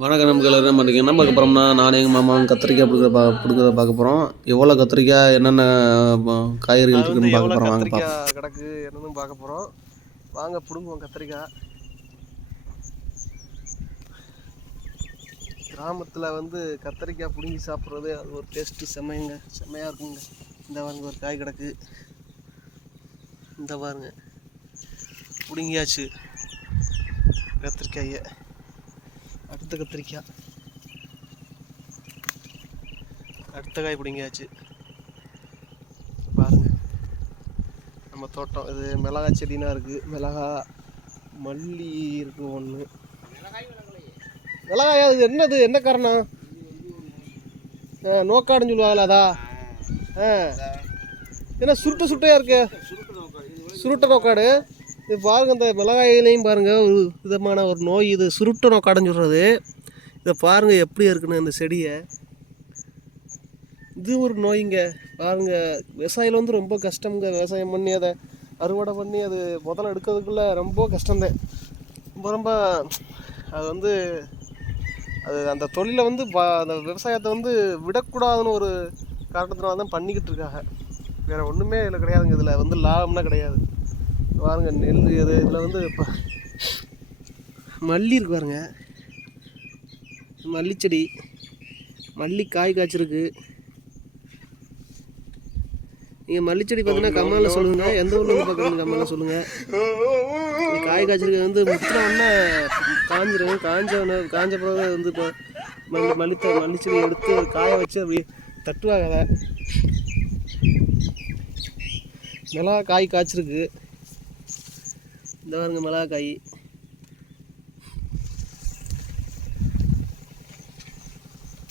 வணக்கம் நமக்கு பண்ணுறீங்க என்ன பார்க்க போகிறோம்னா நான் எங்கள் மாமாவும் கத்திரிக்காய் பிடிக்கிற பா பிடிக்கிறத பார்க்க போகிறோம் எவ்வளோ கத்திரிக்காய் என்னென்ன காய்கறிகள் இருக்குன்னு பார்க்க போகிறோம் வாங்க கிடக்கு என்னன்னு பார்க்க போகிறோம் வாங்க பிடுங்குவோம் கத்திரிக்காய். கிராமத்தில் வந்து கத்திரிக்காய் பிடுங்கி சாப்பிட்றது அது ஒரு டேஸ்ட்டு செம்மைங்க. செம்மையாக இருக்குங்க. இந்த பாருங்க ஒரு காய் கிடக்கு. இந்த பாருங்க. பிடுங்கியாச்சு. கத்திரிக்காயை. அடுத்த கத்திரிக்காய் அடுத்த காய் பிடிங்கியாச்சு. பாருங்க. நம்ம தோட்டம் இது மிளகா செடினா இருக்கு. மிளகா மல்லி இருக்கு ஒன்று மிளகாயா இது? என்னது? என்ன காரணம்? ஆ, நோக்காடுன்னு சொல்லுவாங்களா அதா? ஆ. என்ன சுருட்டு சுருட்டையா இருக்கு? சுருட்டை நோக்காடு. இது பாருங்க இந்த மிளகாயிலையும் பாருங்கள் ஒரு விதமான ஒரு நோய் இது சுருட்டு நோக்காடுன்னு சொல்றது. இதை பாருங்கள் எப்படி இருக்குன்னு இந்த செடியை. இது ஒரு நோய்ங்க. பாருங்க விவசாயில வந்து ரொம்ப கஷ்டம்ங்க. விவசாயம் பண்ணி அதை அறுவடை பண்ணி அது முதல்ல எடுக்கிறதுக்குள்ளே ரொம்ப கஷ்டம்தான். ரொம்ப ரொம்ப அது வந்து அது அந்த தொழிலை வந்து அந்த விவசாயத்தை வந்து விடக்கூடாதுன்னு ஒரு காரணத்தினால தான் பண்ணிக்கிட்டு இருக்காங்க. வேறு ஒன்றுமே இதில் கிடையாதுங்க. இதில் வந்து லாபம்லாம் கிடையாது. பாருங்க நெல் இது இதில் வந்து இப்போ மல்லி இருக்கு பாருங்க. மல்லிச்செடி மல்லி காய் காய்ச்சிருக்கு. நீங்கள் மல்லிச்செடி பார்த்தீங்கன்னா கம்மலில் சொல்லுங்கள் எந்த ஊர்ல இருந்து பார்க்குறீங்க கம்மலில் சொல்லுங்கள் காய் காய்ச்சலுக்கு வந்து முத்தின உடனே காஞ்சிரும். காஞ்ச காஞ்ச பிறகு வந்து இப்போ மல்லி மல்லித்த மல்லிச்செடி எடுத்து காய வச்சு அப்படி தட்டுவாங்க அதை. காய் காய்ச்சிருக்கு. இந்த பாருங்க மிளகா காய்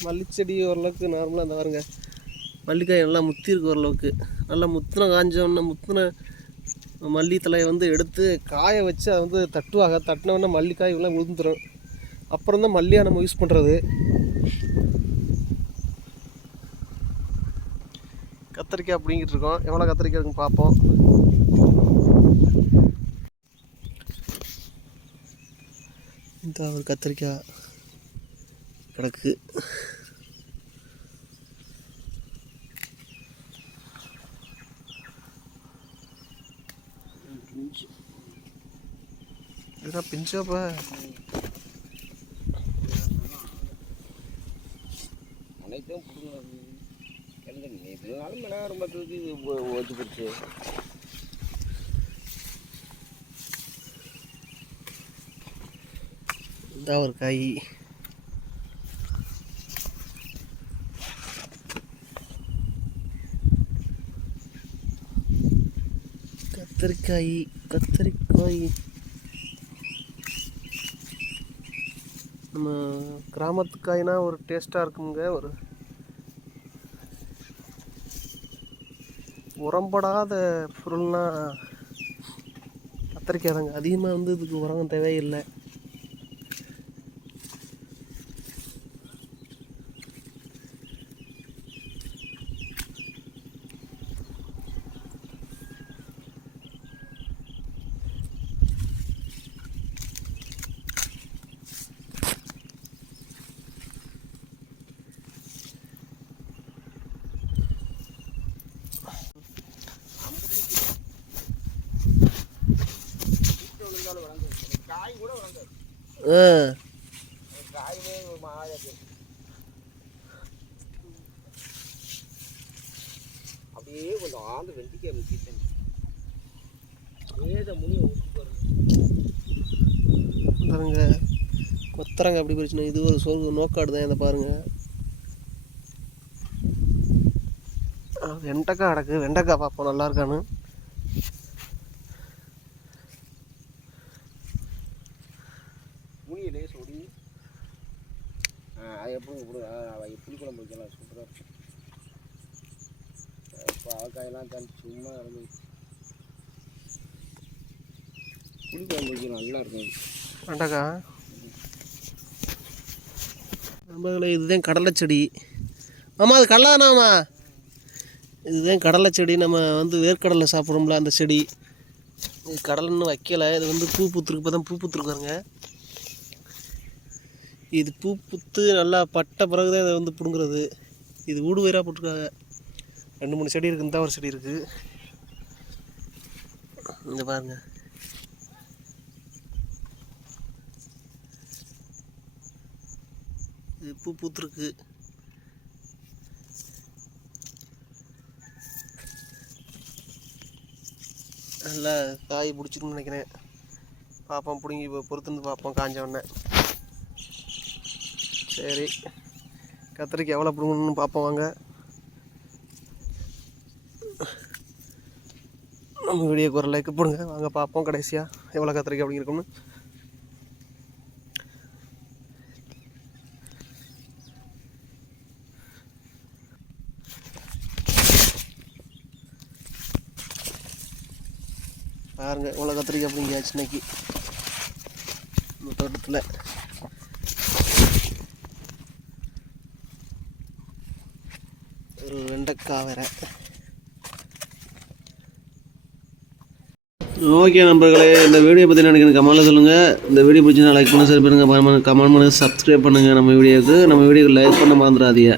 மல்லிச்செடி ஓரளவுக்கு நார்மலாக இந்த பாருங்க. மல்லிக்காய் நல்லா முத்தி இருக்கு ஓரளவுக்கு. நல்லா முத்தின காஞ்சோன்னா முத்தின மல்லி தலையை வந்து எடுத்து காய வச்சு அதை வந்து தட்டுவாங்க. தட்டினவுடனே மல்லிக்காய் எல்லாம் உளுந்துரும். அப்புறம் தான் மல்லியாக நம்ம யூஸ் பண்ணுறது கத்திரிக்காய் அப்படிங்கிட்டு இருக்கோம். எவ்வளோ கத்திரிக்காய் இருக்குன்னு பார்ப்போம். இந்த ஒரு கத்திரிக்காய் கிடக்கு இதுதான் பிஞ்சாப்பா அனைத்தும் பிடுங்கிறது எனக்கு எதுனாலும் மிளகா ரொம்ப ஓச்சு போச்சு. இதான் ஒரு காய். கத்திரிக்காய் கத்திரிக்காய். நம்ம கிராமத்து காய்னா ஒரு டேஸ்ட்டாக இருக்குங்க ஒரு உரம்படாத பொருள்னா கத்திரிக்காய் தாங்க. அதிகமாக வந்து இதுக்கு உரம் தேவையில்லை. அப்படியே கொஞ்சம் ஆண்டு வெண்டிக்காய் முக்கிட்டேன் ஏத முனி ஊற்றி பாருங்க. கொத்தரங்க அப்படி போயிடுச்சுன்னா இது ஒரு சோறு நோக்காடு தான் இதை பாருங்க. ஆ, வெண்டைக்காய் கிடக்கு. வெண்டைக்காய் பார்ப்போம் நல்லா இருக்கான்னு முனியை லேஸ் ஒடி அது எப்படி இப்படி புளி குழம்பு வைக்கலாம் சூப்பராக இருக்கும். இப்போ தண்ணி சும்மா இறங்கி புளி குழம்பு வைக்கலாம் நல்லா இருக்கும். வேண்டாக்கா? நண்பர்களே இதுதான் கடலை செடி. ஆமாம் அது கடலானாமா இதுதான் கடலை செடி. நம்ம வந்து வேர்க்கடலை சாப்பிட்றோம்ல அந்த செடி. இது கடலைன்னு வைக்கலை. இது வந்து பூ பூத்துருக்கு இப்போ தான் பூ பூத்துருக்காருங்க இது பூ புத்து நல்லா பட்ட பிறகு தான் இதை வந்து பிடுங்குறது. இது ஊடு வயிறாக போட்டிருக்காங்க. ரெண்டு மூணு செடி இருக்குது இந்த ஒரு செடி இருக்குது இங்கே பாருங்க. இது பூ பூத்துருக்கு. நல்லா காய் பிடிச்சிருக்குன்னு நினைக்கிறேன். பார்ப்போம் பிடுங்கி இப்போ பொறுத்துருந்து பார்ப்போம் காஞ்ச உடனே. சரி. கத்திரிக்கு எவ்வளோ பிடுங்கணும்னு பார்ப்போம் வாங்க. நம்ம வீடியோக்கு ஒரு லைக் போடுங்க. வாங்க பார்ப்போம் கடைசியாக எவ்வளோ கத்திரிக்காய் அப்படிங்கிருக்கும்னு பாருங்க இவ்வளோ கத்திரிக்காய் அப்படிங்கியாச்சு இன்னைக்கு. இந்த தோட்டத்தில். காவரை ஓகே நண்பர்களே இந்த வீடியோ பற்றி நினைக்கிறேன் கமெண்ட்டில் சொல்லுங்கள் இந்த வீடியோ பிடிச்சிருந்தா லைக் பண்ண சரி பண்ணுங்கள் கமெண்ட் பண்ணுங்கள் சப்ஸ்கிரைப் பண்ணுங்கள் நம்ம வீடியோக்கு. நம்ம வீடியோக்கு லைக் பண்ண மறந்துடாதீங்க.